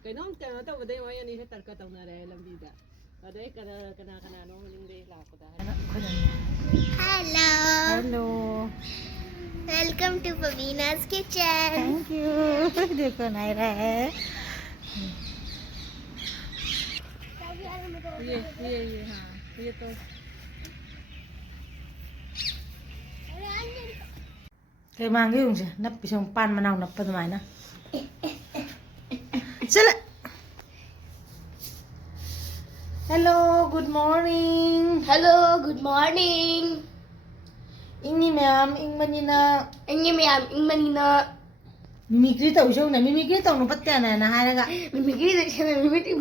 Kainom kaya to baday mo yan isa tarka taw na re lambida. Baday kana no lingde la ko da. Hello. Hello Welcome to Pavina's kitchen. Thank you देखो नायरा है ये हाँ ये तो cái mang cái gì nắp bị xong pan mà nào nắp vào mày nè चल hello good morning Hello, good morning. इंगी ma'am इंग मनीना Ingi ma'am, manina. मिमिक्री तो उसे ना मिमिक्री तो उन्हें पत्ते ना हारे का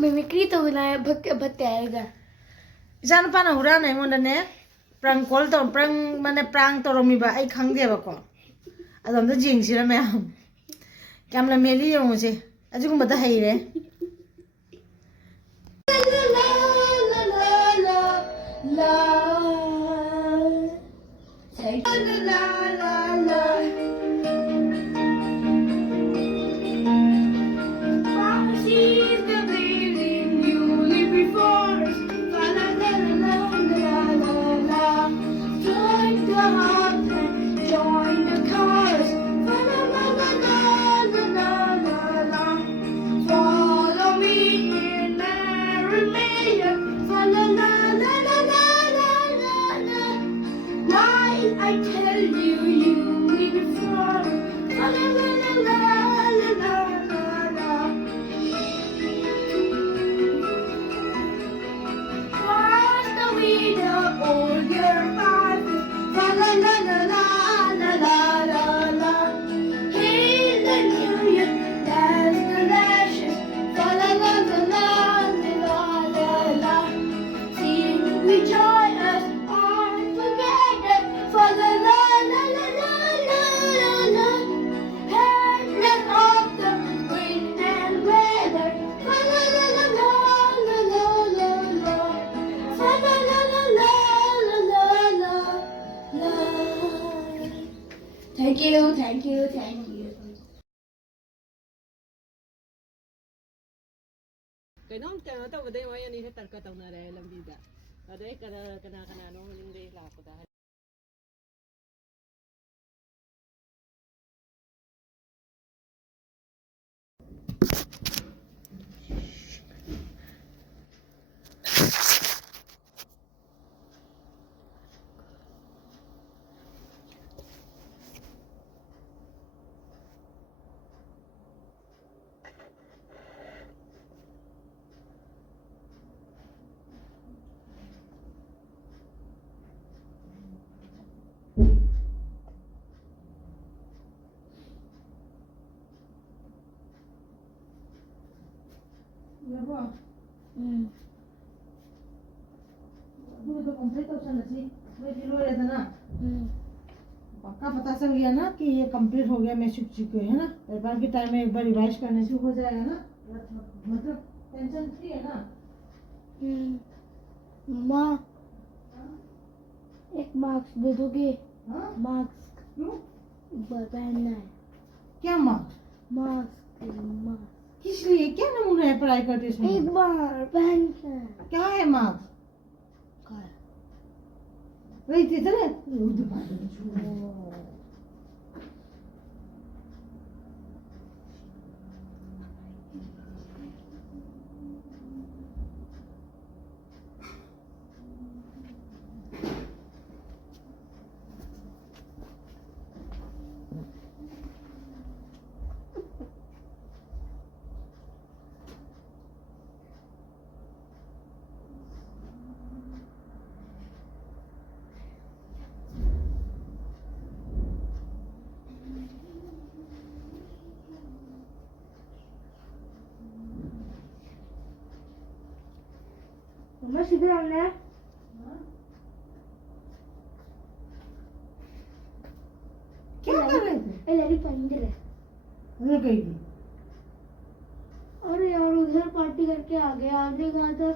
Mimikri to na batte aayega. जान पाना हुरा नहीं मुंडा ने प्रंग कॉल तो प्रंग माने प्रंग तो रोमी बा आई खंग दे बको अदम तो जिंग सिरा मैम क्या मतलब मेली है मुझे अजू को बता है रे Join the chorus. Follow me in Mary Mayer. La la la la la la la la. Why I tell you, you need to follow. La la la la la la la la. Cross the window, all your fathers. La la la la la la la la. Hail the new year, dance the lashes. La la la la la la la la. Sing with joy as all together. La la la la la la la la. Parent of the wind and weather. La la la la la la la la la. La la la la la la la la. Thank you, thank you, thank you. Kainom kaya to baday mo yan isa tarka taw na re lambida. Baday kana no lingde la ko da. पूरे तो complete option है मैं दिलो रहता ना पक्का पता चल गया ना कि ये कंप्लीट हो गया मैं सीख चुकी हूँ है ना एक बार के टाइम में एक बार रिवाइज करने से हो जाएगा ना मतलब टेंशन फ्री है ना माँ एक मार्क्स दे दोगे हाँ मार्क्स क्यों पहनना है क्या मार्क्स मार्क्स किस लिए क्या नमूना है पढ़ाई करते इसमें एक बार पहनना है क्या है मार्क्स वही इधर है मम्मा सीधे आना है क्या कर रहे थे लड़ी पंजर है उधर गई थी अरे यार उधर पार्टी करके आ गया आने कहा था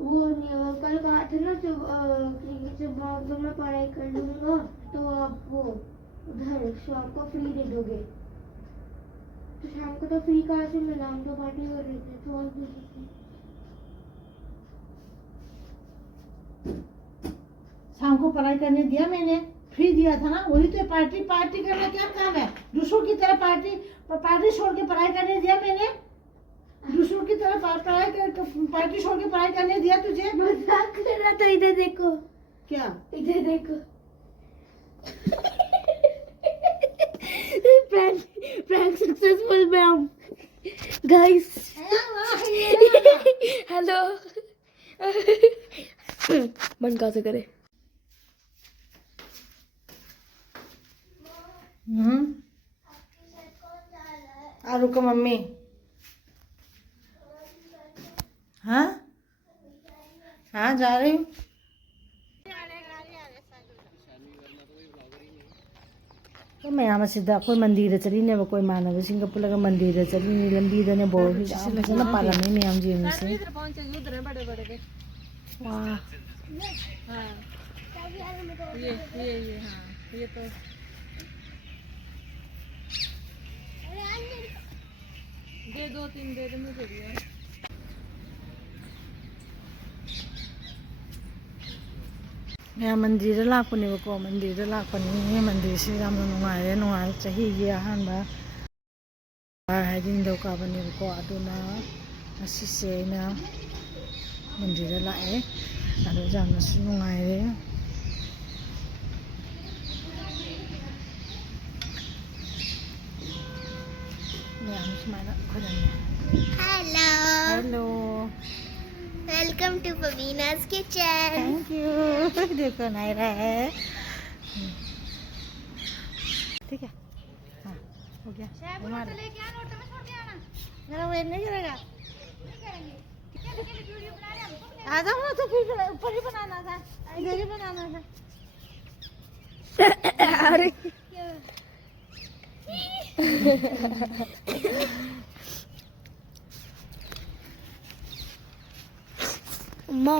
वो नहीं कल कहा था ना जब मैं पढ़ाई कर लूंगा तो आप वो उधर शॉप को फ्री दे दोगे तो शाम को तो फ्री कहाँ से मिला, हम तो पार्टी कर रहे थे तो और भी शाम को पढ़ाई करने दिया मैंने, फ्री दिया था ना, वही तो पार्टी पार्टी करना क्या काम है, दूसरों की तरह पार्टी पार्टी छोड़ के पढ़ाई करने दिया मैंने, दूसरों की तरह पार्टी छोड़ के पढ़ाई करने दिया तुझे? मजाक कर रहा था। इधर देखो, क्या इधर देखो। Prank successful ma'am. Guys hello. बंद कहाँ से करे? रुको मम्मी। हाँ हाँ जा रही हूँ। तो मैं यहाँ सीधा कोई मंदिर चली ने कोई मानव सिंह पुलगा मंदिर चली लंबी दने बोल ना पाला में मैम जी में से इधर पहुंचे उधर हैं बड़े बड़े के। वाह हाँ ये हाँ ये तो दे 2-3 दे मुझे भी है। मैं मंदिर लापनेबको मंदिर लापनी मंदिर से याम नुंगाइरे नुंगाइरे चहिगी अहानबा हाइदिंग दौकाबनेबको अदुना असिसे अइना मंदिर लाए अदु जामनासु नुंगाइरे। Hello hello welcome to Pavina's kitchen. Thank you. देखो नायरा है, ठीक है हाँ हो गया। मेरा वेट नहीं करेगा, आ जाओ ना तो फिर ऊपर ही बनाना था, इधर ही बनाना था। अरे अम्मा